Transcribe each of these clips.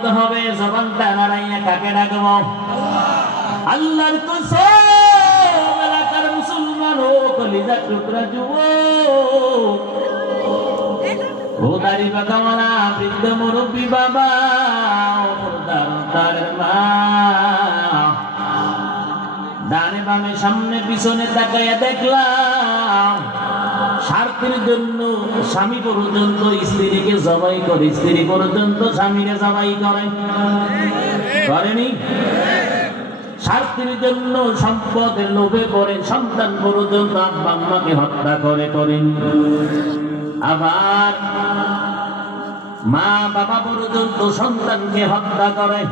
করতে হবে, জবানটা নাড়াইয়া কাকে ডাকবো? আল্লাহর কসম, এলাকার মুসলমান ও কলিজা টুকরা যুবক, ও দাড়ি বাঁকাওয়ালা বৃদ্ধ মুরব্বী বাবা, ও মুর্দার মা, ডানে বামে সামনে পিছনে তাকাইয়া দেখলাম স্বার্থের জন্য স্বামী পর্যন্ত স্ত্রীকে জবাই করে, স্ত্রী পর্যন্ত স্বামীকে জবাই করে, করেনি? স্বার্থের জন্য সম্পদের লোভে পড়ে সন্তান পর্যন্ত আব্বা আম্মাকে হত্যা করেন। আবার মা বাবা পর্যন্ত সন্তানকে হত্যা করে।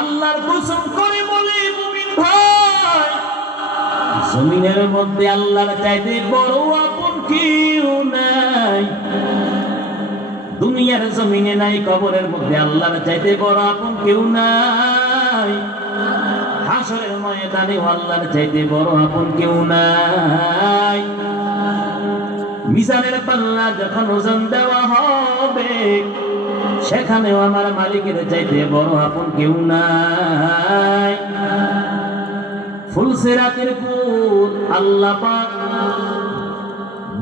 আল্লাহর কসম করে বলে মুমিন ভাই, জমিনের মধ্যে আল্লাহর চাইতে বড় আপন কেউ নাই। দুনিয়ার জমিনে নাই, কবরের মধ্যে আল্লাহর চাইতে বড় আপন কেউ নাই। হাসরের ময়দানে আল্লাহর চাইতে বড় আপন কেউ নাই। মিজানের পাল্লা যখন ওজন দেওয়া হবে, সেখানেও আমার মালিকের চাইতে বড় আপন কেউ নাই। ফুলসিরাতের পুত আল্লাহ পাক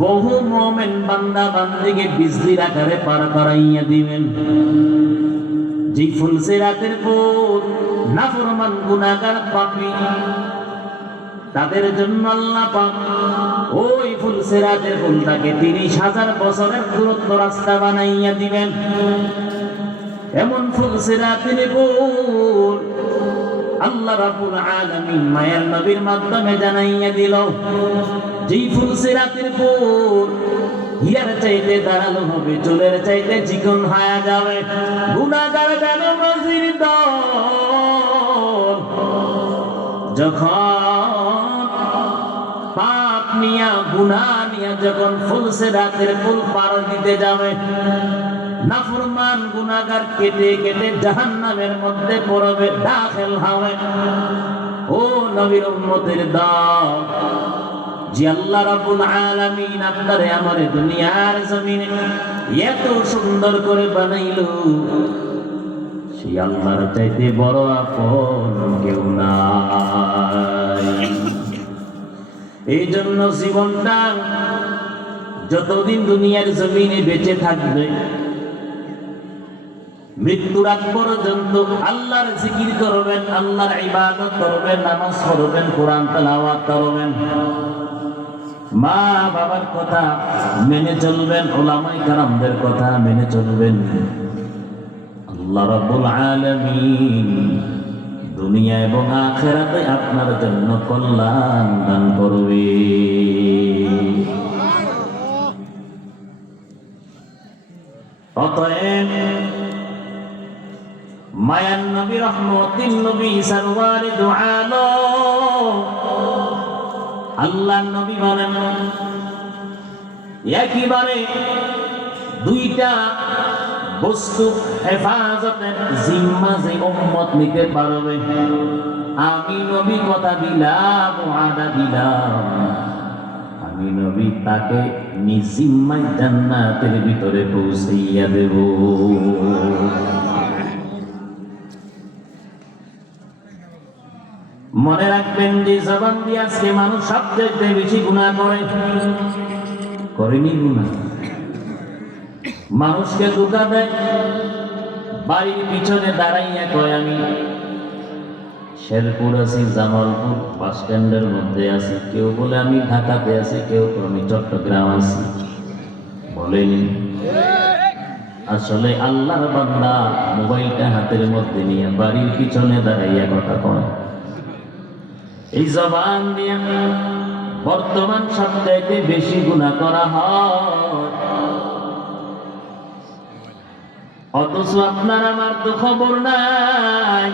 বহু মুমিন বান্দা বান্দিকে বিজলির আকারে পার করাইয়া দিবেন। যে ফুলসিরাতের পুত নাফরমান গুনাহগার পাপী, তাদের জন্য আল্লাহ পাক ওই ফুলসিরাতের পুলটাকে 30,000 বছরের দূরত্ব রাস্তা বানাইয়া দিবেন। এমন ফুলসিরাতের পুল আল্লাহ রাব্বুল আলামিন মায়ার নবীর মাধ্যমে জানাইয়া দিল। যেই ফুলসিরাতের পুল হিয়ার চাইতে দাঁড়ালো হবে, চুলের চাইতে চিকন হয়ে যাবে। গুনাহগার বেনামাজির দল যখন পাপ নিয়া গুনাহ নিয়া যখন ফুলসিরাতের পুল পার দিতে যাবে, নাফরমান গুনাহগার কেটে কেটে জাহান্নামের মধ্যে পড়বে, দাখিল হবে। ও নবীর উম্মতের দল, যে আল্লাহ রাব্বুল আলামিন আপনারে আমারে দুনিয়ার জমিনে এত সুন্দর করে বানাইলো, সেই আল্লাহর চাইতে বড় আপন কেউ নাই। এই জন্য জীবনটা যতদিন দুনিয়ার জমিনে বেঁচে থাকবে, মৃত্যুর আগ পর্যন্ত আল্লাহর জিকির করবেন, আল্লাহর ইবাদত করবেন, নামাজ পড়বেন, কোরআন তেলাওয়াত করবেন, মা বাবার কথা মেনে চলবেন, উলামায়ে কেরামদের কথা মেনে চলবেন। আল্লাহ রাব্বুল আলামিন দুনিয়া এবং আখিরাতে আপনার জন্য কল্যাণ দান করবে। অতএব মায়ান নবী রহমতিন নবী সরওয়ারে দু আলম আল্লাহর নবী বলেন, একেবারে দুইটা বস্তু হেফাজতের জিম্মা যে উম্মত নিতে পারবে, আমি নবী কথা দিলাম, ওয়াদা দিলাম, আমি নবী তাকে নিজ জিম্মায় জান্নাতের ভিতরে পৌঁছাইয়া দেব। মনে রাখবেন, যে জবান দিয়ে আজকে মানুষ সবচেয়ে বেশি গুনাহ করেনি গুনাহ, মানুষকে ধোঁকা দেয়। বাড়ির পিছনে দাঁড়াইয়া কয় আমি শেরপুর আছি, জামালপুর বাস স্ট্যান্ডের মধ্যে আছি, কেউ বলে আমি ঢাকাতে আছি, কেউ তো আমি চট্টগ্রাম আছি, বলেনি। আসলে আল্লাহর বান্দা মোবাইলটা হাতের মধ্যে নিয়ে বাড়ির পিছনে দাঁড়াইয়া কথা কয়। এই জবান দিয়ে বর্তমান সবচাইতে বেশি গুনাহ করা হয়, অথচ আপনার আমার তো খবর নাই।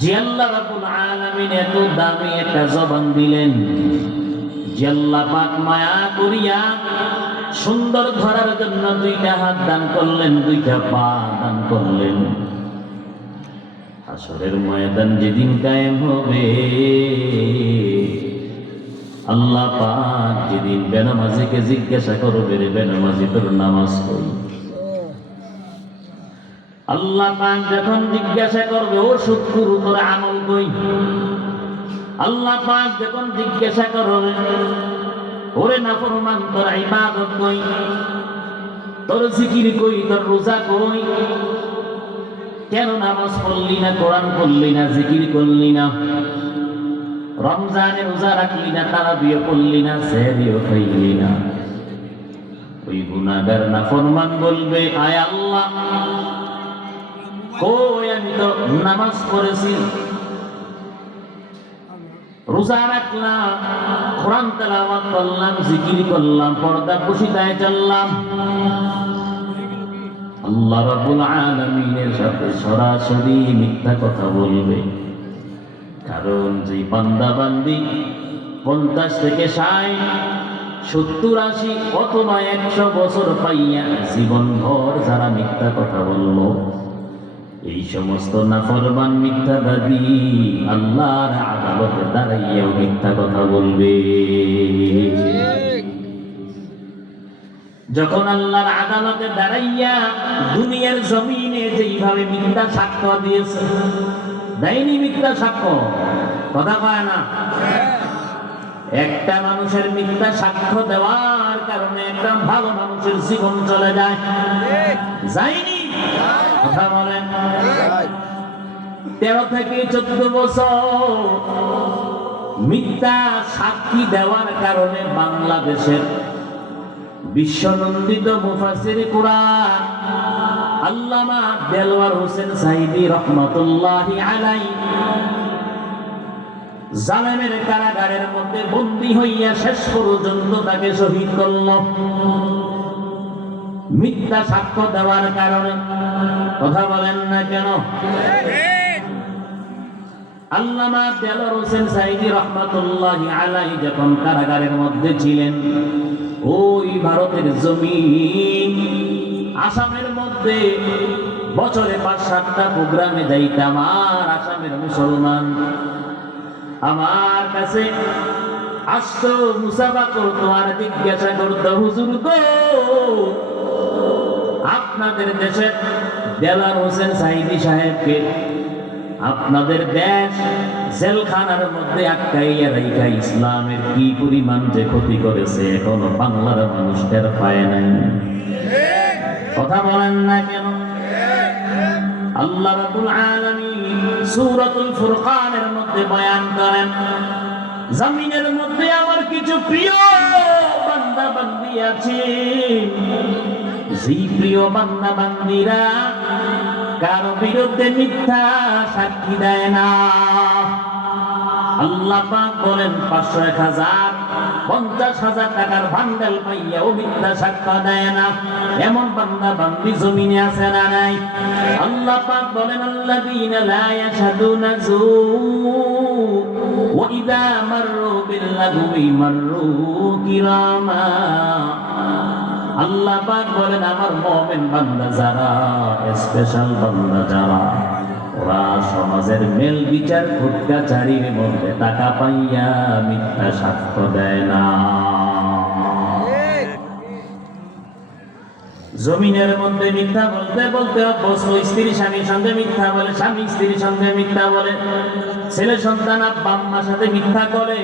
যে আল্লাহ রাব্বুল আলামিন এত দামি একটা জবান দিলেন, যে আল্লাহ পাক মায়া করিয়া সুন্দর ধরার জন্য দুইটা হাত দান করলেন, দুইটা পা দান করলেন। হাসরের ময়দান যেদিন কায়েম হবে, আল্লাহ পাক যেদিন বেনামাজিকে জিজ্ঞাসা করবে, রে বেনামাজি তোর নামাজ কই? আল্লাহ পাক যখন জিজ্ঞাসা করবে ও শুকর তোর আমল কই, আল্লাহ পাক যখন জিজ্ঞাসা করবে ওরে নাফরমান তোর ইবাদত কই, তোর জিকির কই, তোর রোজা কই, কেন নামাজ পড়লি না, কোরআন পড়লি না, জিকির করলি না, রমজানে রোজা রাখলি না, তারাবিও পড়লি না, সেহরিও খাইলি না। ওই গুনাহগার নাফরমান বলবে আয় আল্লাহ কই আমি তো নামাজ পড়েছি, রোজা রাখলাম, কোরআন তেলাওয়াত করলাম, জিকির করলাম, পর্দা পুশিদায় চললাম। আল্লাহ রাব্বুল আলামিনের সাথে সরাসরি মিথ্যা কথা বলবে। কারণ যে বান্দা বান্দি 50 থেকে 60, 70, 80 অথবা 100 বছর পাইয়া জীবনভর যারা মিথ্যা কথা বলল, এই সমস্ত নাফরমান মিথ্যাবাদী আল্লাহর আদালতে দাঁড়াইয়াও মিথ্যা কথা বলবে। যখন আল্লাহর আদালতে দাঁড়াইয়া দুনিয়ার জমিনে যেইভাবে মিথ্যা সাক্ষ্য দিয়েছে, দেয়নি মিথ্যা সাক্ষ্য, কথা কয় না? একটা মানুষের মিথ্যা সাক্ষ্য দেওয়ার কারণে একটা ভালো মানুষের জীবন চলে যায়, যায়নি? কথা বলেন। 13 থেকে 14 বছর মিথ্যা সাক্ষী দেওয়ার কারণে বাংলাদেশের বিশ্বনন্দিত মুফাসসির কুরআন আল্লামা দেলওয়ার হোসেন সাঈদী রহমাতুল্লাহি আলাইহি জালেমের কারাগারের মধ্যে বন্দী হইয়া শেষ পর্যন্ত তাকে শহীদ করল মিথ্যা সাক্ষ্য দেওয়ার কারণে। কথা বলেন না কেন? আল্লামা দেলওয়ার হোসেন সাঈদী রহমাতুল্লাহি আলাইহি যখন কারাগারের মধ্যে ছিলেন, ওই ভারতের জমিন আসামের মধ্যে বছরে 5-7টা প্রোগ্রামে যাইতাম, আর আসামের মুসলমান আমার কাছে আসতো, মুসাফা করতো, আর জিজ্ঞাসা করতো হুজুর গো আপনাদের দেশে দেলওয়ার হোসেন সাঈদী সাহেবকে আপনাদের দেশ জেলখানার মধ্যে আটকাইয়া রাইখা ইসলামের কি পরিমাণ যে ক্ষতি করেছে এখনো বাংলার মানুষ টের পায় নাই। কথা বলেন না কেন? আল্লাহ রাব্বুল আলামিন সূরাতুল ফুরকানের মধ্যে বয়ান করেন, জমিনের মধ্যে আমার কিছু প্রিয় বান্দা বান্দি আছে, যেই প্রিয় বান্দা বান্দিরা কারো বিরুদ্ধে মিথ্যা সাক্ষী দেয় না। আল্লাহ পাক বলেন 500, 1000, 50,000 টাকার ভান্ডাল পাইয়াও মিথ্যা সাক্ষ্য দেয় না, এমন বান্দা বান্দি জমিনে আছে না নাই? আল্লাহ পাক বলেন আল্লাযীনা লা ইয়াশহাদুনা যুর ওয়া ইযা মাররু বিল-লাগwi মাররু কিরামা। আল্লাহ পাক বলেন আমার মুমিন বান্দা যারা, স্পেশাল বান্দা যারা, ওরা সমাজের মেল বিচার খুটকাচারির মধ্যে টাকা পাইয়া মিথ্যা সাক্ষ্য দেয় না। জমিনের মধ্যে মিথ্যা বলতে বলতে অভ্যস্ত, স্ত্রী স্বামীর সঙ্গে মিথ্যা বলে, স্বামী স্ত্রীর সঙ্গে মিথ্যা বলে, ছেলে সন্তান আব্বা আম্মার সাথে মিথ্যা করে,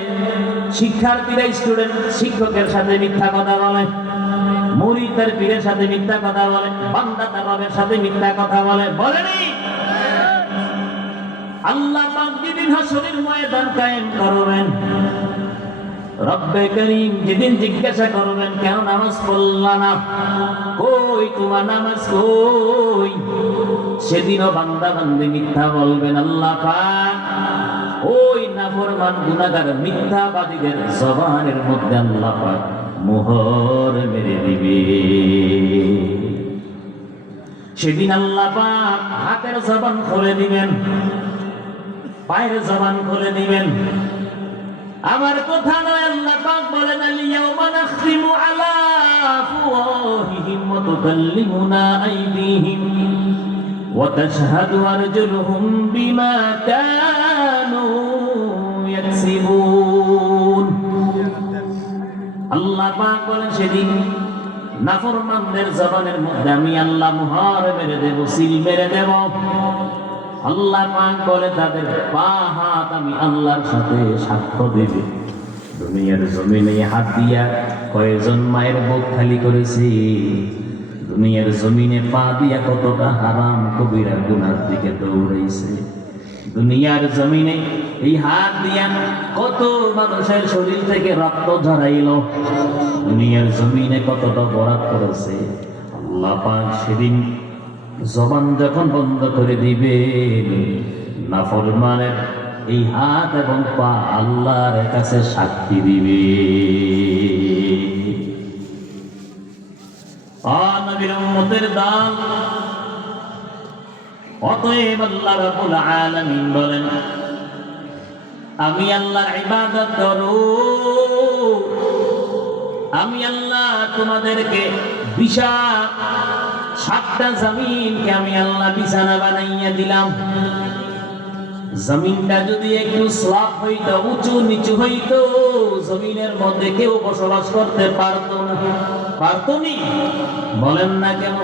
শিক্ষার্থীরা স্টুডেন্ট শিক্ষকের সাথে মিথ্যা কথা বলে, মুরিদ তার পীরের সাথে মিথ্যা কথা বলে, বান্দা তার রবের সাথে মিথ্যা কথা বলে, বলেনি? আল্লাহ পাক যেদিন হাসরের ময়দান কায়েম করবেন, রব্বে করিম যেদিন জিজ্ঞাসা করবেন কেন নামাজ পড়লা না, কই তোমার নামাজ কই, সেদিনও বান্দা বান্দি মিথ্যা বলবেন। আল্লাহ পাক ওই নাফরমান গুনাহগার মিথ্যাবাদীদের জবানের মধ্যে আল্লাহ পাক মোহর মেরে দিবে। সেদিন আল্লাহ পাক হাতের জবান খুলে দিবেন, পায়ের জবান খুলে দিবেন। আমার কথা নয়, আল্লাহ পাক বলেন আল-ইয়াওমা নাখতিমু আলা আফওয়াহিহিম ওয়া তুকাল্লিমুনা আইদিহিম ওয়া তাশহাদু আরজুলুহুম বিমা কানু ইয়াকসিবুন। আল্লাহ পাক বলেন সেদিন নাফরমানদের জবানের মধ্যে আমি আল্লাহ মোহর মেরে দেব, সিল মেরে দেব। আল্লাহ পাক বলে তাদের পা হাত আমি আল্লাহর সাথে সাক্ষ্য দেবে। দুনিয়ার জমিনে হাত দিয়া কয়জন মায়ের বুক খালি করেছে, দুনিয়ার জমিনে পা দিয়া কতটা হারাম কবিরা গুনার দিকে দৌড়াইছে, দুনিয়ার জমিনে এই হাত দিয়া কত মানুষের শরীর থেকে রক্ত ঝরাইল, দুনিয়ার জমিনে কতটা বরাত করেছে। আল্লাহ পাক সেদিন জবান যখন বন্ধ করে দিবে, নাফরমানের এই হাত এবং পা আল্লাহর কাছে সাক্ষী দিবে। নবীর উম্মতের দান। অতএব আল্লাহ রাব্বুল আলামিন বলেন, আমি আল্লাহর ইবাদত করো, আমি আল্লাহ তোমাদেরকে বিশাল 7টা জমিনকে আমি আল্লাহ বিছানা বানাইয়া দিলাম। জমিনটা যদি একটু স্ল্যাব হইতো, উঁচু নিচু হইতো, জমিনের মধ্যে কেউ বসবাস করতে পারতো না। পারতো নি? বলেন না কেন?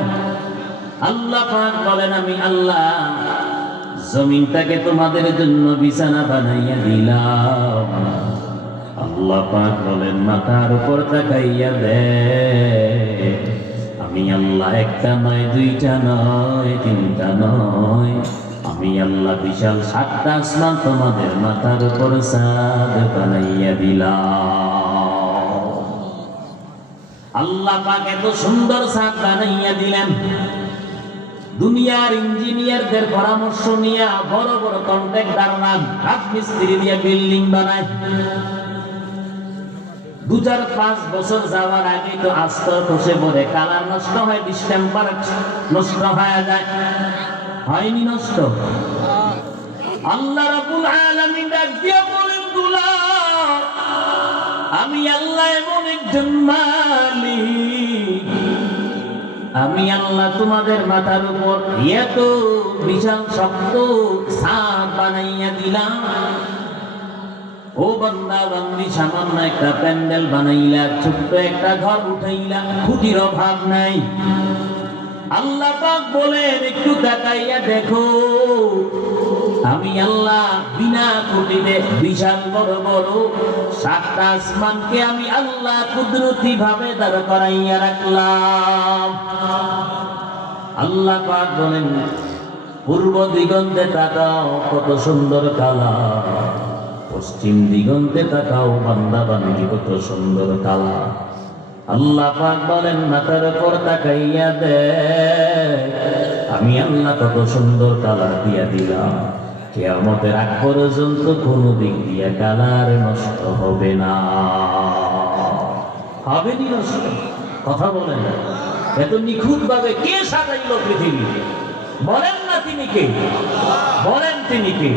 আল্লাহ পাক বলেন, আমি আল্লাহ জমিনটাকে তোমাদের জন্য বিছানা বানাইয়া দিলাম। আল্লাহ পাক বলেন, মাথার উপর তাকাইয়া দেখ, আমি আল্লাহ একটা নয়, দুইটা নয়, তিনটা নয়, আমি আল্লাহ বিশাল 7টা আসমান তোমাদের মাথার উপর ছাদ বানাইয়া দিলাম। আল্লাহ পাক এত সুন্দর ছাদ বানাইয়া দিলেন, দুনিয়ার ইঞ্জিনিয়ারদের পরামর্শ নিয়ে বড় বড় কন্ট্রাক্টররা রাজমিস্ত্রি দিয়ে বিল্ডিং বানায়। 2-4-5 বছর যাওয়ার আগে তো আস্তর খসে পড়ে, কালার নষ্ট হয়, ডিস্টেম্পার নষ্ট হয়ে যায়। হয়নি নষ্ট? আল্লাহ রাব্বুল আলামিন ডাক দিয়া বলেন, দুলাল, আমি আল্লাহ এমন একজন মালিক, আমি আল্লাহ তোমাদের মাথার উপর এত বিশাল শক্ত ছাদ বানাইয়া দিলাম। ও বান্দা বান্দি, সামান্য একটা প্যান্ডেল বানাইলা, ছোট্ট একটা ঘর উঠাইলা, খুঁটির অভাব নাই। আল্লাহ পাক বলেন, একটু তাকাইয়া দেখো, আমি আল্লাহ বিনা খুঁটিতে বিশাল বড় বড় 7টা আসমানকে আমি আল্লাহ কুদরতি ভাবে দাঁড় করাইয়া রাখলাম। আল্লাহ পাক বলেন, পূর্ব দিগন্তে তাকাও, কত সুন্দর কালার, পশ্চিম দিগন্তে তাকাও বান্দা বান্দি, কত সুন্দর কালার। আল্লাহ পাক বলেন, মাথার উপর তাকাইয়া দেখ, আমি আল্লাহ কত সুন্দর কালার দিয়া দিলাম। কিয়ামতের আগ পর্যন্ত কোনো দিক দিয়া কালার নষ্ট হবে না। হবে নি নষ্ট? কথা বলেন, এত নিখুঁত ভাবে কে সাজাইল পৃথিবী? বলেন না তিনি কে? বলেন তিনি কে?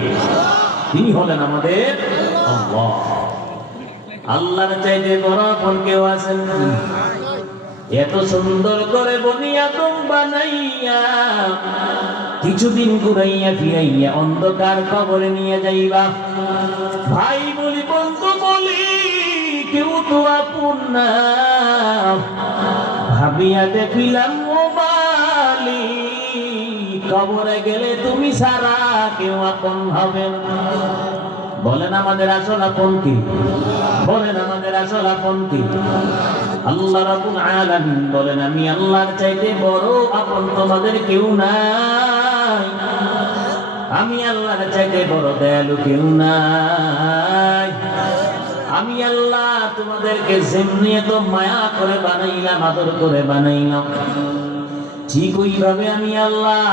তিনি হলেন আমাদের আল্লাহ। আল্লাহর চাইতে বড় কোন কেউ আছেন? এত সুন্দর করে বনি আদম বানাইয়া কিছুদিন ঘুরাইয়া ফিরাইয়া অন্ধকার কবরে নিয়ে যাইবা। ভাই বলি, বন্ধু বলি, কেউ তো আপন না। ভাবিয়া দেখিলাম ও বালি, কবরে গেলে তুমি সারা কেউ আপন হবে না। বলেন আমাদের আসল আপন কি? বলেন আমাদের আসল আপন কি? আল্লাহ রাব্বুল আলামিন বলেন, আমি আল্লাহর চাইতে বড় আপন তোমাদের কেউ নাই, আমি আল্লাহর চাইতে বড় দয়ালু কেউ নাই। আমি আল্লাহ তোমাদেরকে যেমনি এত মায়া করে বানাইলাম, আদর করে বানাইলাম, ঠিক ওইভাবে আমি আল্লাহ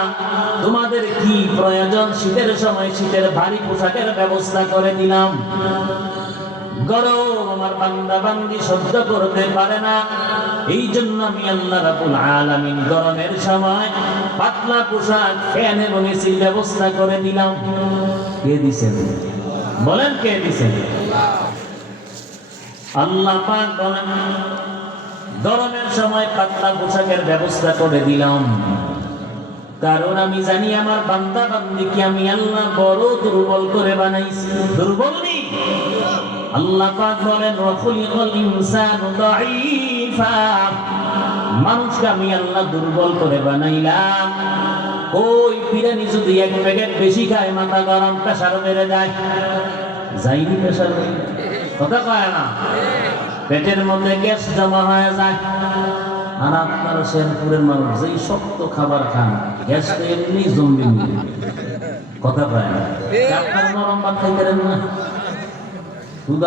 তোমাদের কি প্রয়োজন শীতের সময় শীতের ভারী পোশাকের ব্যবস্থা করে দিলাম। গরম আমার বান্দা বান্দি সহ্য করতে পারে না, এই জন্য আমি আল্লাহ রাব্বুল আলামিন গরমের সময় পাতলা পোশাক, ফ্যান এবং এসির ব্যবস্থা করে দিলাম। কে দিছেন? বলেন কে দিছেন? আল্লাহ পাক বলেন, গরমের সময় পাতলা পোশাকের ব্যবস্থা করে দিলাম, কারণ আমি জানি আমার বান্দা বান্দিকে আমি আল্লাহ বড় দুর্বল করে বানাইছি। দুর্বল নেই। আল্লাহ পাক বলেন, ওয়া খুলিকাল ইনসানু দাঈফা, মানুষকে আমি আল্লাহ দুর্বল করে বানাইলাম। ওই বিরিয়ানি যদি এক প্যাকেট বেশি খায় মাথা গরম, প্রেসার বেড়ে যায়। যাইনি প্রেসার, কথা কয় না, পেটের মধ্যে গ্যাস জমা হয়ে যায়। আর আপনার শেরপুরের মানুষ যেই শক্ত খাবার খান, গ্যাস তো এমনি জমবে, কথা কয় না। আপনার নরম ভাত খাইতে পারেন না, শুধু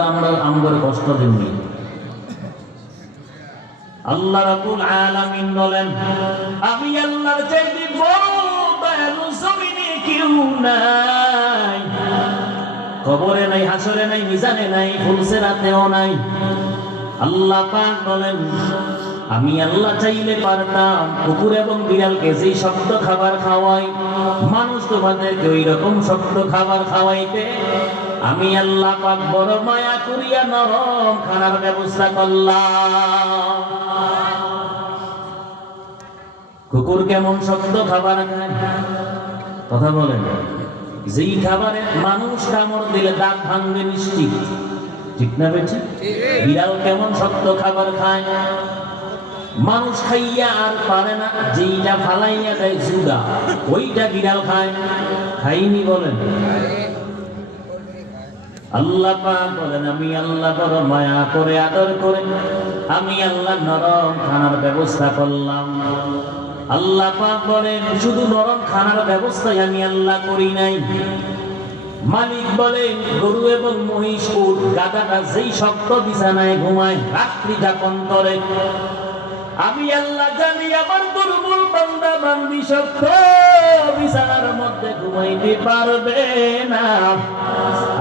আমরা কষ্ট দিননি। আল্লাহ রাব্বুল আলামিন বলেন, আমি আল্লাহর চাইতে বড় দয়ালু জমিনে কেউ নাই। কবরে নাই, হাসরে নাই, মিজানে নাই, ফুলসিরাতেও নাই। আল্লাহ পাক বলেন, আমি আল্লাহ চাইলে পারতাম কুকুর এবং বিড়ালকে যেই শক্ত খাবার খাওয়াই, মানুষ তোমাদেরকে ওই রকম শক্ত খাবার খাওয়াইতে। আমি আল্লাহ পাক বড় মায়া করিয়া নরম খানার ব্যবস্থা করলাম। কুকুর কেমন শক্ত খাবার খায়, কথা বলেন। যেই খাবারে মানুষ কামড় দিলে দাঁত ভাঙবে নিশ্চিত, ঠিক না বেঠি? বিড়াল কেমন শক্ত খাবার খায়, মানুষ খাইয়া আর পারে না, যেইটা ফালাইয়া দেয় জুদা, ওইটা বিড়াল খায়। খাইনি বলেন? আল্লাহ পাক বলেন, আমি আল্লাহ বড় মায়া করে আদর করে আমি আল্লাহ নরম খানার ব্যবস্থা করলাম। আল্লাহ পাক বলেন, শুধু নরম খানার ব্যবস্থাই আমি আল্লাহ করি নাই। মালিক বলেন, গরু এবং মহিষ, উট, গাধাটা যেই শক্ত বিছানায় ঘুমায়, রাত্রি যাপন করে, আমি আল্লাহ জানি আমার দুর্বল বান্দা বান্দি শক্ত বিছানার মধ্যে ঘুমাইতে পারবে না।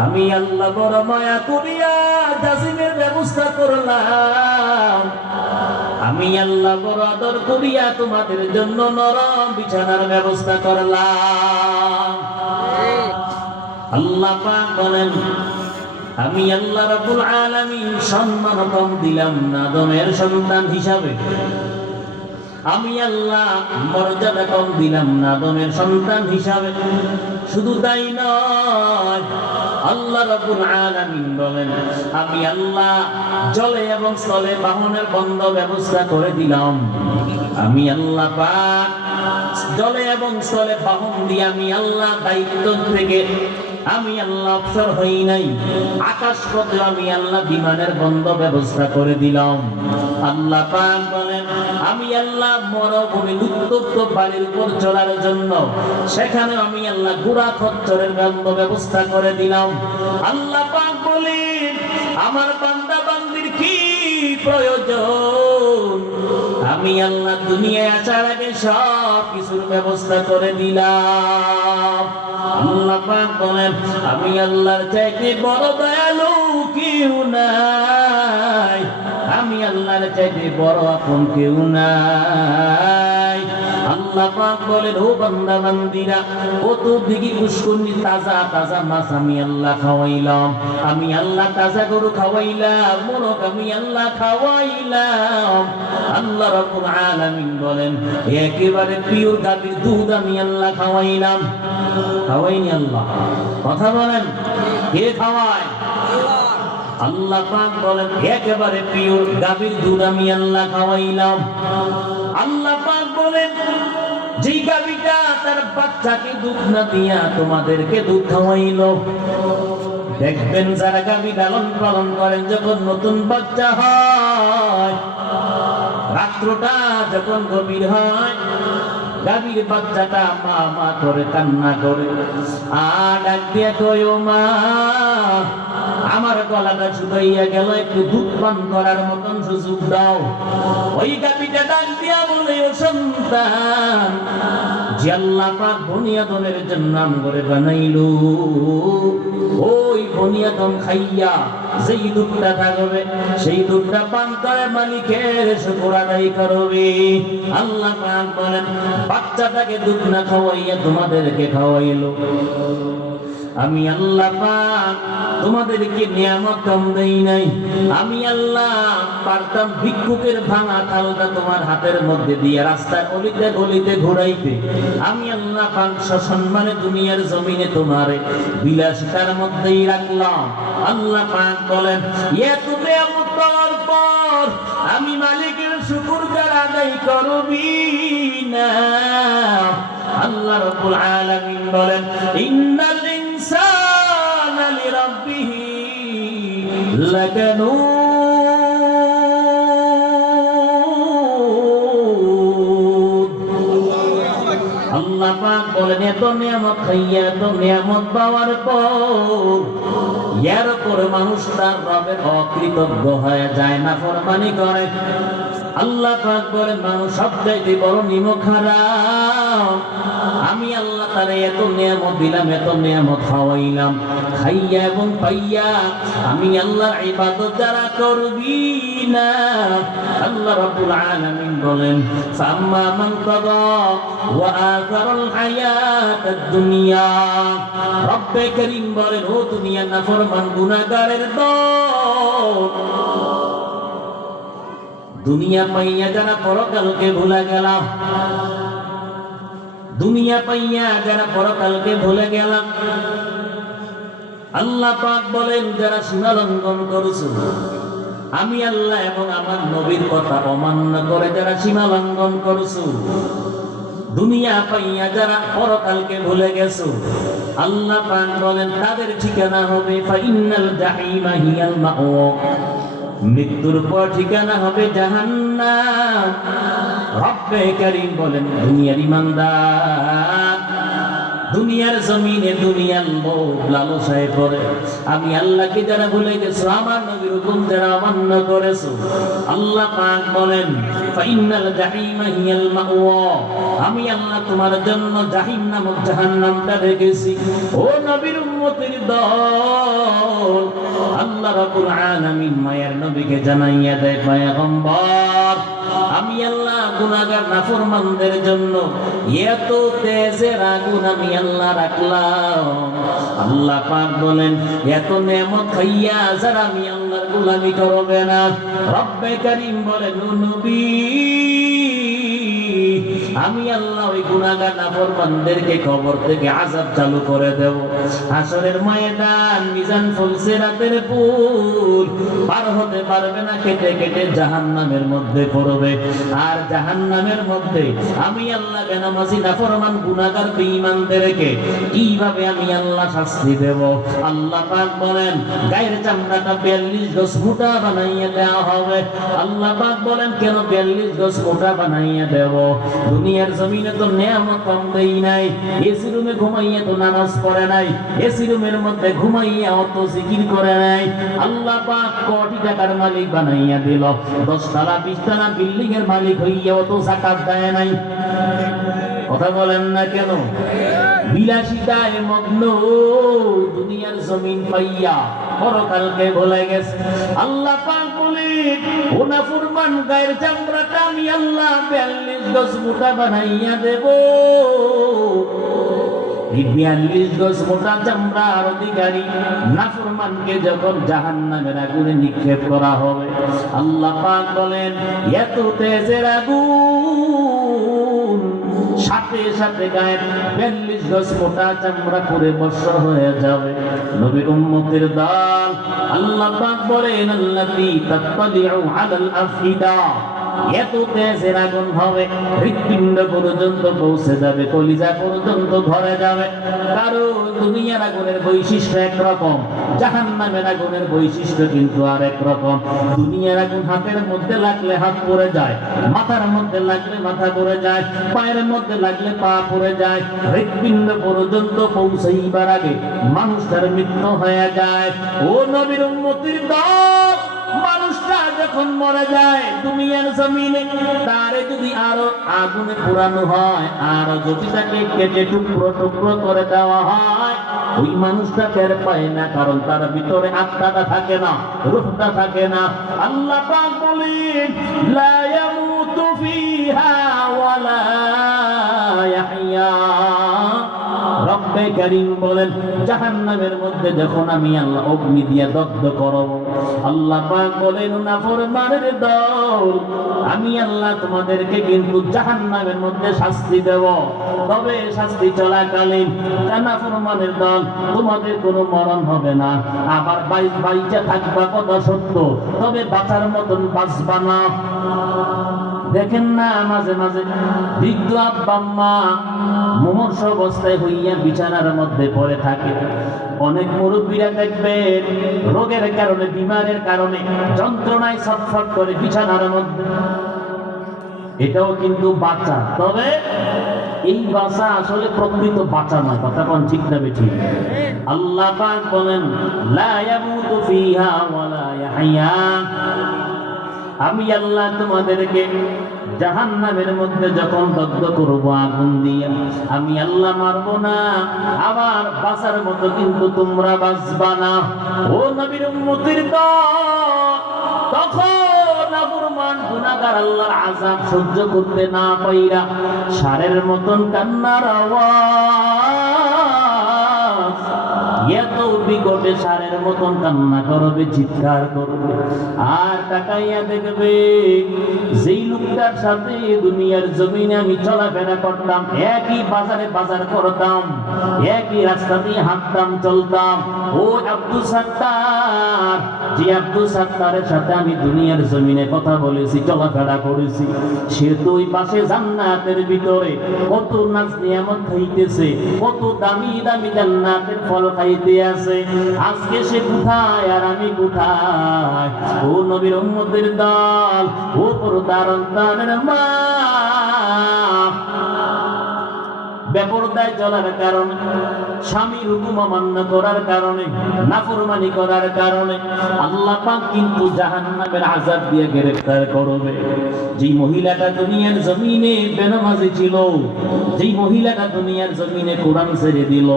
আমি আল্লাহ বড় মায়া করিয়া জাসিমের ব্যবস্থা করলাম। আমি আল্লাহ বড় আদর করিয়া তোমাদের জন্য নরম বিছানার ব্যবস্থা করলাম। আল্লাহ পাক বলেন, আমি আল্লাহ রাব্বুল আলামিন সম্মান কম দিলাম না আদমের সন্তান হিসাবে। আমি আল্লাহ মর্যাদা কম দিলাম না আদমের সন্তান হিসাবে। শুধু তাই নয়, আল্লাহ রাব্বুল আলামিন বলেন, আমি আল্লাহ জলে এবং স্থলে বাহনের বন্ধ ব্যবস্থা করে দিলাম। আমি আল্লাহ পাক জলে এবং স্থলে বাহন দিয়ে আমি আল্লাহ দায়িত্ব থেকে আমি আল্লাহ অবসর হই নাই। আকাশ পথে আমি আল্লাহ বিমানের বন্ধ ব্যবস্থা করে দিলাম। আল্লাহ পাক বলেন, আমি আল্লাহ মরুভূমি উত্তপ্ত বালির উপর চলার জন্য সেখানে আমি আল্লাহ ঘোড়া খচ্চরের বন্ধ ব্যবস্থা করে দিলাম। আল্লাহ পাক বলেন, আমার বান্দা বান্দির কি প্রয়োজন, আমি আল্লাহ দুনিয়ায় আসার আগে সব কিছুর ব্যবস্থা করে দিলাম। আল্লাহ পাক বলেন, আমি আল্লাহর চাইতে বড় দয়ালু কেউ নাই, আমি আল্লাহর চাইতে বড় আপন কেউ নাই। আল্লাহ পাক বলেন, ও বান্দা বান্দিরা, কত দিঘি পুষ্করণী তাজা তাজা মাছ আমি আল্লাহ খাওয়াইলাম। আমি আল্লাহ তাজা গরু খাওয়াইলাম, মোরগ আমি আল্লাহ খাওয়াইলাম। আল্লাহ রাব্বুল আলামিন বলেন, একেবারে পিওর গাভীর দুধ আমি আল্লাহ খাওয়াইলাম। খাওয়াইনি আল্লাহ? কথা বলেন, কে খাওয়ায়? আল্লাহ পাক বলেন, একেবারে পিওর গাভীর দুধ আমি আল্লাহ খাওয়াইলাম। আল্লাহ পাক বলেন, যেই গাভীটা তার বাচ্চাকে দুধ না দিয়া তোমাদেরকে দুধ খাওয়াইলো, দেখবেন যারা গাভী লালন পালন করেন, যখন নতুন বাচ্চা হয়, রাত্রটা যখন গভীর হয়, গাভীর বাচ্চাটা মা মা করে কান্না করে, আর ডাক দিয়ে কয়, ও মা, আমার গলাটা শুকাইয়া গেল, একটু দুধ পান করার মতন সুযোগ দাও। ওই গাভীটা ডাক দিয়া বলে, ও সন্তান, যে আল্লাহ পাক বনি আদমের জন্য নাম করে বানাইলো, ওই বনি আদম খাইয়া যেই দুধটা থাকবে, সেই দুধটা পান করে মালিকের শুকর আদায় করবে। আল্লাহ পাক বলেন, বাচ্চাটাকে দুধ না খাওয়াইয়া তোমাদেরকে খাওয়াইলো। আমি আল্লাহ পাক তোমাদেরকে নিয়ামত কম দেই নাই। আমি আল্লাহ পারতাম ভিক্ষুকের ভাঙা থালটা তোমার হাতের মধ্যে দিয়ে রাস্তার অলিতে গলিতে ঘুরাইতে। আমি আল্লাহ পাক সসম্মানে দুনিয়ার জমিনে তোমারে বিলাসিতার মধ্যেই রাখলাম। আল্লাহ পাক বলেন, এত নিয়ামত পাওয়ার পর আমি মালিকের শুকর যারা আদায় করবি না, আল্লাহ রাব্বুল আলামিন বলেন ইন্নাল ইনসানা লিরাব্বিহি লাকানুদ। আল্লাহ পাক বলেন এত নিয়ামত খাইয়া এত নিয়ামত পাওয়ার পর এর পর মানুষ তার রবের অকৃতজ্ঞ হয়ে যায়, না ফরমানি করে। আল্লাহ পাক বলেন মানুষ সবচাইতে বড় নিমক হারাম। আমি আল্লাহ তারে এত নিয়ামত দিলাম, এত নিয়ামত খাওয়াইলাম, খাইয়া এবং পাইয়া আমি আল্লাহর ইবাদত যারা করবি না, আল্লাহ রাব্বুল আলামিন বলেন ফাম্মা মান তাগা ওয়া আযারাল হায়াতাদ দুনিয়া। রব্বে করিম বলেন ও দুনিয়ার নাফরমান গুনাহগারের দল, দুনিয়া পাইয়া যারা পরকালকে ভুলে গেলাম, দুনিয়া পাইয়া যারা পরকালকে ভুলে গেলাম, আল্লাহ পাক বলেন যারা সীমা লঙ্ঘন করেছে, আমি আল্লাহ এবং আমার নবীর কথা অমান্য করে যারা সীমা লঙ্ঘন করেছে, দুনিয়া পাইয়া যারা পরকালকে ভুলে গেছো, আল্লাহ পাক বলেন তাদের ঠিকানা হবে ফাইন্নাল জাহিমা হিয়াল মাওয়া, মৃত্যুর পর ঠিকানা হবে জাহান্নাম। রব্বে কারীম বলেন দুনিয়ার ইমানদার দুনিয়ার জমিনে দুনিয়ার লোভ লালসায় পড়ে আমি আল্লাহকে যারা ভুলে গেছো, আমার নবীর হুকুম যারা অমান্য করেছো, আল্লাহ পাক বলেন ফাইন্নাল জাহিমা হিয়াল মাওয়া, আমি আল্লাহ তোমার জন্য জাহিম নামক জাহান্নামটা রেখেছি। ও নবীর উম্মতের দল, আল্লাহ রাব্বুল আলামিন মায়ের নবীকে জানাইয়া দেয় পয়গম্বর আমি আল্লাহ গুনাহগার নাফরমানদের জন্য এত তেজের আগুন আমি আল্লাহ রাখলাম। আল্লাহ পাক বলেন এত নেয়ামত খাইয়া যারা আমি আল্লাহর গোলামি করবে না, রব্বে কারীম বলেন ও নবী আমি আল্লাহ ওই গুনাহগার নাফরমানদেরকে কবর থেকে আযাব চালু করে দেব। হাসরের ময়দান মিজান ফুলসিরাতের পুল পার হতে পারবে না, কেটে কেটে জাহান্নামের মধ্যে পড়বে। আর জাহান্নামের মধ্যে আমি আল্লাহ বেনামাজি নাফরমান গুনাহগার বেঈমানদেরকে কিভাবে আমি আল্লাহ শাস্তি দেব। আল্লাহ পাক বলেন গায়ের চামড়াটা 42 গজ মোটা বানাইয়া দেওয়া হবে। আল্লাহ পাক বলেন কেন 42 গজ মোটা বানাইয়া দেব? দুনিয়ার জমিনে তো নিয়ামত কম দেই নাই, এসি রুমে ঘুমাইয়া তো নামাজ পড়ে নাই, এসি রুমের মধ্যে ঘুমাইয়া অত জিকির করে নাই। আল্লাহ পাক কোটি টাকার মালিক বানাইয়া দিল, 10 তলা 20 তলা বিল্ডিং এর মালিক হইয়া অত যাকাত দেয় নাই। কথা বলেন না কেন? বিলাসিতায় মগ্ন দুনিয়ার জমিন পাইয়া পরকালকে ভুলে গেছে। আল্লাহ পাক বলেন ও নাফরমান গায়ের চামড়াটা আমি আল্লাহ 42 গজ মোটা বানাইয়া দেব। 42 গজ মোটা চামড়ার অধিকারী নাফরমানকে যখন জাহান্নামের আগুনে নিক্ষেপ করা হবে, আল্লাহ পাক বলেন এত তেজের আগুন সাথে সাথে গায়ের 42 গজ মোটা চামড়া পুড়ে ভস্ম হয়ে যাবে। নবীর উম্মতের দল, আল্লাহ পাক বলেন আল্লাতী তাত্তালিউ আলাল আফিদা, এত তেজের আগুন হবে হৃৎপিণ্ড পর্যন্ত পৌঁছে যাবে, কলিজা পর্যন্ত ধরে যাবে। কারণ দুনিয়ার আগুনের বৈশিষ্ট্য একরকম, জাহান্নামের আগুনের বৈশিষ্ট্য কিন্তু আরেক রকম। দুনিয়ার আগুন হাতের মধ্যে লাগলে হাত পড়ে যায়, মাথার মধ্যে লাগলে মাথা পড়ে যায়, পায়ের মধ্যে লাগলে পা পড়ে যায়, হৃৎপিণ্ড পর্যন্ত পৌঁছাইবার আগে মানুষটার মৃত্যু হয়ে যায়। ও নবীর উম্মতের দল, মানুষটা যখন মরে যায় দুনিয়ার জমিনে, তারে যদি আরো আগুনে পোড়ানো হয়, আরো যদি তাকে কেটে টুকরো টুকরো করে দেওয়া হয়, ওই মানুষটা টের পায় না, কারণ তার ভিতরে আত্মাটা থাকে না, রূহটা থাকে না। আল্লাহ পাক বলেন লা ইয়ামুতু ফিহা ওয়ালা ইয়াহইয়া। রব্বে কারীম বলেন জাহান্নামের মধ্যে যখন আমি আল্লাহ অগ্নি দিয়ে দগ্ধ করব, আল্লাহ পাক বলেন নাফরমানের দল, আমি আল্লাহ তোমাদেরকে কিন্তু জাহান্নামের মধ্যে শাস্তি দেব। তবে শাস্তি চলাকালীন নাফরমানের দল তোমাদের কোনো মরণ হবে না, আবার বাইচা থাকবা কথা সত্য, তবে বাঁচার মতন বাঁচবা না। দেখেন না মাঝে মাঝে বৃদ্ধ আব্বা আম্মা মুমূর্ষ অবস্থায় হইয়া বিছানার মধ্যে পড়ে থাকে। অনেক মুরব্বীরা দেখবেন রোগের কারণে, বিমারের কারণে যন্ত্রণায় ছটফট করে বিছানার মধ্যে। এটাও কিন্তু বাঁচা, তবে এই বাঁচা আসলে প্রকৃত বাঁচা নয়। কথা কোন ঠিক না বেঠিক? আল্লাহ পাক বলেন লা ইয়ামুতু ফিহা ওয়ালা ইয়াহইয়া, আমি আল্লাহ তোমাদেরকে জাহান্নামের মধ্যে যখন দগ্ধ করব আগুন দিয়ে, আমি আল্লাহ মারবো না, আবার বাঁচার মতো কিন্তু তোমরা বাঁচবা না। ও নবীর উম্মতের দল, তখন নাফরমান গুনাহগার আল্লাহর আযাব সহ্য করতে না পাইরা ষাঁড়ের মতন কান্নার আওয়াজ, এত বিকটে ষাঁড়ের মতন কান্না করবে, চিৎকার করবে। আর তাকাইয়া দেখবে যেই লোকটার সাথে দুনিয়ার জমিনে আমি চলাফেরা করতাম, একই বাজারে বাজার করতাম, একই রাস্তা দিয়ে হাঁটতাম চলতাম, ও আব্দুল সাত্তার, যে আব্দুল সাত্তারের সাথে আমি দুনিয়ার জমিনে কথা বলেছি, চলাফেরা করেছি, সে তো ওই পাশে জান্নাতের ভিতরে কত নাজ নিয়ামত খাইতেছে, কত দামি দামি জান্নাতের ফল খাইতে আছে। আজকে সে কোথায় আর আমি কোথায়? ও নবীর উম্মতের দল, ও পর্দার অন্তরের মা, বেপরদায় চলার কারণে, স্বামীর হুকুম অমান্য করার কারণে, নাফরমানি করার কারণে আল্লাহ পাক কিন্তু জাহান্নামের আযাব দিয়ে গ্রেফতার করবে। যেই মহিলাটা দুনিয়ার জমিনে বেনামাজি ছিল, যেই মহিলাটা দুনিয়ার জমিনে কোরআন ছেড়ে দিল,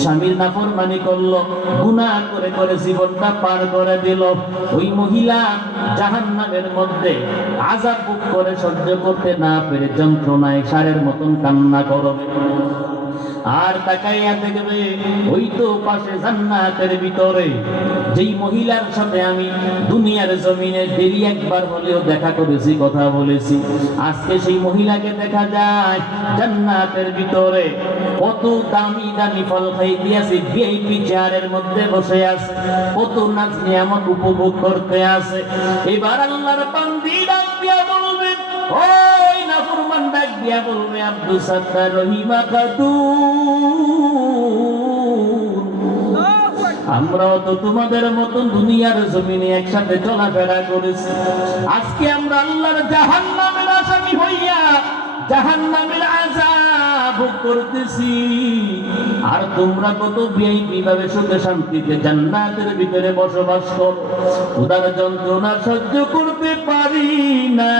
স্বামীর নাফরমানি করলো, গুনাহ করে করে জীবনটা পার করে দিল, ওই মহিলা জাহান্নামের মধ্যে আযাব ভোগ করে সহ্য করতে না পেরে যন্ত্রণায় ষাঁড়ের মতন কান্না করবে। আর তাকাইয়া দেখবে ওই তো পাশে জান্নাতের ভিতরে যেই মহিলার সাথে আমি দুনিয়ার জমিনে দেরি একবার হলেও দেখা করেছি, কথা বলেছি, আজকে সেই মহিলাকে দেখা যায় জান্নাতের ভিতরে কত দামি দামি ফল খাইতে আছে, ভিআইপি চেয়ারের মধ্যে বসে আছে, কত নাজ নিয়ামত উপভোগ করতে আছে। এবার আল্লাহর বান্দি ডাক দিয়া বলবে, ওই নাফরমান ডাক দিয়া বলবে, আব্দুল সাত্তার রহিমা খাতুন, আমরাও তো তোমাদের মতন দুনিয়ার জমিনে একসাথে চলাফেরা করেছি, আজকে আমরা আল্লাহর জাহান্নামের আসামি হইয়া জাহান্নামের আযাব ভোগ করতেছি, আর তোমরা কত ভিআইপি ভাবে সুখে শান্তিতে জান্নাতের ভিতরে বসবাস করো। খোদার যন্ত্রণা সহ্য করতে পারি না,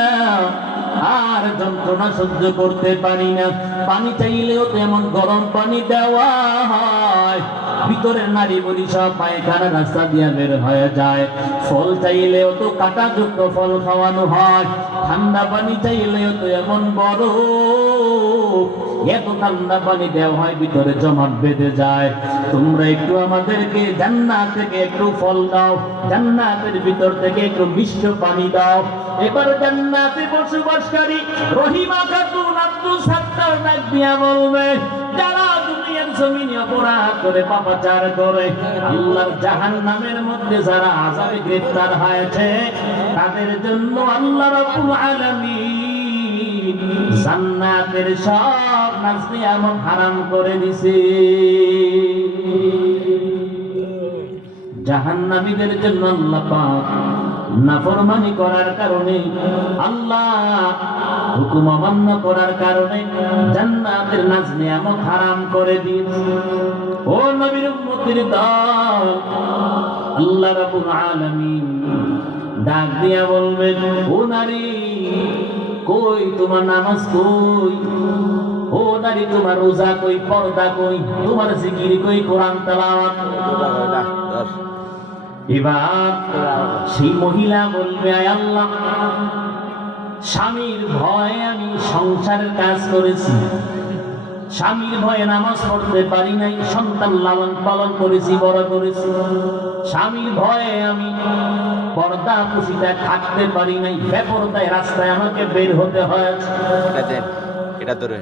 আর যন্ত্রণা সহ্য করতে পারি না। পানি চাইলেও তো এমন গরম পানি দেওয়া হয়, ভিতরের নারী বলি সব পায়খানা রাস্তা দিয়ে বের হয়ে যায়। ফল চাইলেও তো কাঁটাযুক্ত ফল খাওয়ানো হয়, ঠান্ডা পানি চাইলেও তো এমন বড় এত ঠান্ডা পানি দেওয়া হয়, ভিতরে জমাট বেঁধে যায়। তোমরা একটু আমাদেরকে জান্নাত থেকে একটু ফল দাও, জান্নাতের ভিতর থেকে একটু মিষ্ট পানি দাও। এবার জান্নাতে বসবাসকারী রহিমা খাতুন আব্দুল সাত্তার ডাক দিয়া বলবে, যারা দুনিয়ার জমিনে অপরাধ করে পাপাচার করে আল্লাহর জাহান্নামের মধ্যে যারা আযাবে গ্রেফতার হয়েছে, তাদের জন্য আল্লাহ রাব্বুল আলামিন জান্নাতের সব নাজ নিয়ামত হারাম করে দিয়েছে। জাহান্নামীদের জন্য আল্লাহ পাক নাফরমানি করার কারণে, আল্লাহ হুকুম অমান্য করার কারণে জান্নাতের নাজ নিয়ামত হারাম করে দিয়েছে। ও নবীর উম্মতের দল, আল্লাহ রাব্বুল আলামিন ডাক দিয়া বলবেন, ও নারী কই তোমার নামাজ কই, ও নারী তোমার রোজা কই, পর্দা কই, তোমার জিকির কই, কোরআন তেলাওয়াত। এবার সেই মহিলা বলবে, আয় আল্লাহ, স্বামীর ভয়ে আমি সংসারের কাজ করেছি, স্বামীর ভয়ে নামাজ পড়তে পারি নাই, সন্তান লালন পালন করেছি, বড় করেছি, স্বামীর ভয়ে আমি পর্দা পুশিতে থাকতে পারি নাই, বেপরদায় রাস্তায় আমাকে বের হতে হয়েছে। এটা ধরে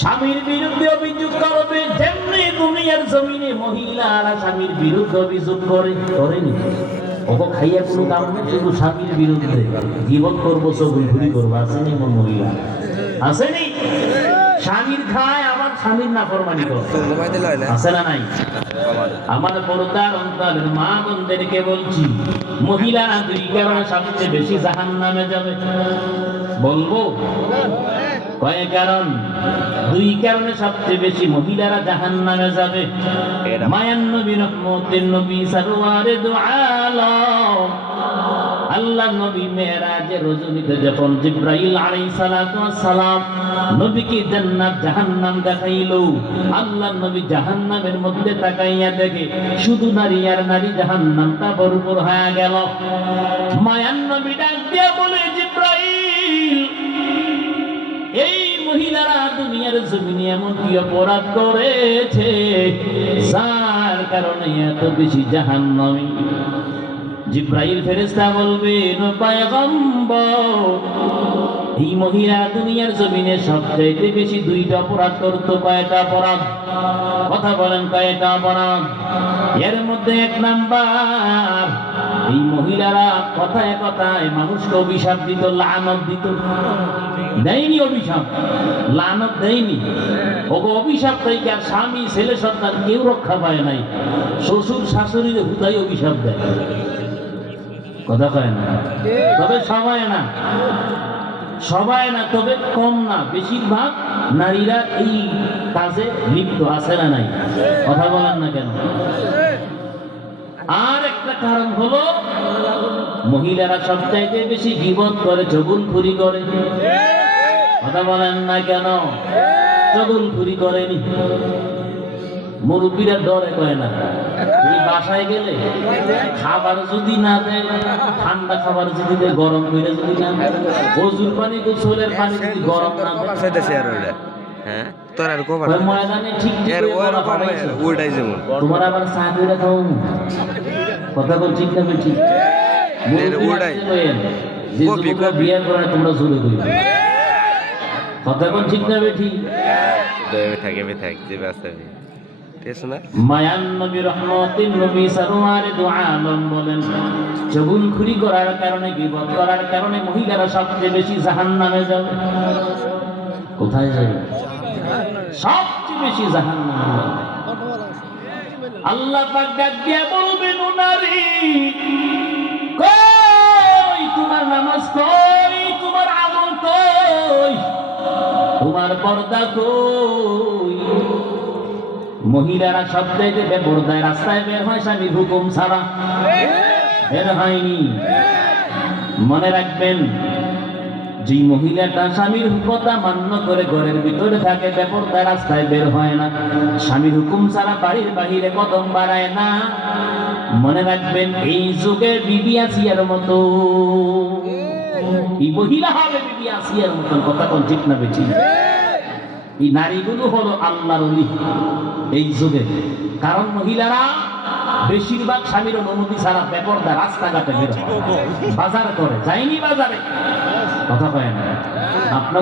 স্বামীর বিরুদ্ধে অভিযোগ করবে, যেমনি দুনিয়ার জমিনে মহিলারা স্বামীর বিরুদ্ধে অভিযোগ করেনি, ওকে খাইয়া কোনো কাম নেই, শুধু স্বামীর বিরুদ্ধে জীবন করবো, চগুলঘুরি করবো, আসেনি এমন মহিলা? আসেনি? স্বামীর খায় আবার স্বামীর নাফরমানি করে, আছে না নাই? আমার পর্দার অন্তরের মা বোনদেরকে বলছি, মহিলারা দুই কারণে সবচেয়ে বেশি জাহান্নামে যাবে। বলবো কয় কারণ? দুই কারণে সবচেয়ে বেশি মহিলারা জাহান্নামে যাবে। মায়ান নবী, রহমতের নবী, সরওয়ারে দু আলম, আল্লাহ নবী মেরাজের রজনীতে যখন জিবরাইল আলাইহিস সালাতু ওয়াস সালাম নবীকে জান্নাত জাহান্নাম দেখাইলো, আল্লাহ নবী জাহান্নামের মধ্যে তাকাইয়া দেখে শুধু নারী আর নারী, জাহান্নামটা ভরপুর হয়ে গেল। মায়ান নবী ডাক দিয়া বলে, জিবরাইল, এই মহিলারা দুনিয়ার জমিনে এমন কি অপরাধ করেছে যার কারণে এত বেশি জাহান্নামী? জিবরাইল ফেরেশতা বলবেন, পয়গম্বর, এই মহিলা দুনিয়ার জমিনে সবচেয়ে বেশি দুইটা অপরাধ করতো। কয়টা অপরাধ? কথা বলেন, কয়টা অপরাধ? এর মধ্যে এক নাম্বার, এই মহিলারা কথায় কথায় মানুষকে অভিশাপ দিত, লানত দিত। দেয়নি অভিশাপ, লানত দেয়নি, ওকে অভিশাপ থেকে আর স্বামী ছেলে সন্তান কেউ রক্ষা পায় নাই। শ্বশুর শাশুড়ির হুদাই অভিশাপ দেয়, কথা কয় না, তবে সবাই না, সবাই না, তবে কম না, বেশিরভাগ নারীরা এই কাজে লিপ্ত, আছে না নাই? কথা বলেন না কেন? আর একটা কারণ হলো, মহিলারা সবচাইতে বেশি গীবত করে, চগুলখুরি করে। কথা বলেন না কেন? চগুলখুরি করেনি। মুরব্বীরা ডরে কয় না, এই বাসায় গেলে খাবার যদি না দেয়, ঠান্ডা খাবার যদি দেয়, গরম করে যদি না দেয়, ওজুর পানি, গোসলের পানি যদি গরম না দেয়, হ্যাঁ তোর আর কোন ময়দানে ঠিক ওইটাই যেমন তোমার আবার চা করে খাও। কথা বল, ঠিক না ঠিক? ওইটাই বিয়ে করে তোমরা জোরে করি, কথা বল, ঠিক না ঠিক? মায়ান নবী, রহমতের নবী, সরওয়ারে দু আলম বলেন, চগুলখুরি করার কারণে, গীবত করার কারণে মহিলারা সবচেয়ে বেশি জাহান্নামে যাবে। কোথায় যাবে? সবচেয়ে বেশি জাহান্নামে যাবে। আল্লাহ পাক ডাক দিয়া বলবেন, ও নারী, কই তোমার নামাজ, কই তোমার আমল, কই তোমার পর্দা, কই? মহিলারা সবচেয়ে বেপরদায় রাস্তায় বের হয় স্বামীর হুকুম ছাড়া, বের হয়নি। মনে রাখবেন, যে মহিলাটা স্বামীর কথা মান্য করে ঘরের ভিতরে থাকে, বেপরদায় রাস্তায় বের হয় না, স্বামীর হুকুম ছাড়া বাড়ির বাহিরে কদম বাড়ায় না, মনে রাখবেন এই যুগে বিবি আসিয়ার মতো, এই মহিলা হবে বিবি আসিয়ার মতন। কথা কোন ঠিক না বেঠি? এই নারীগুলো হলো আল্লাহর ওলি এই যুগে। কারণ মহিলারা বেশিরভাগ স্বামীর অনুমতি ছাড়া বেপরদা রাস্তাঘাটে বের হয়, বাজার করে, যায়নি বাজারে, কথা কয় না আপনার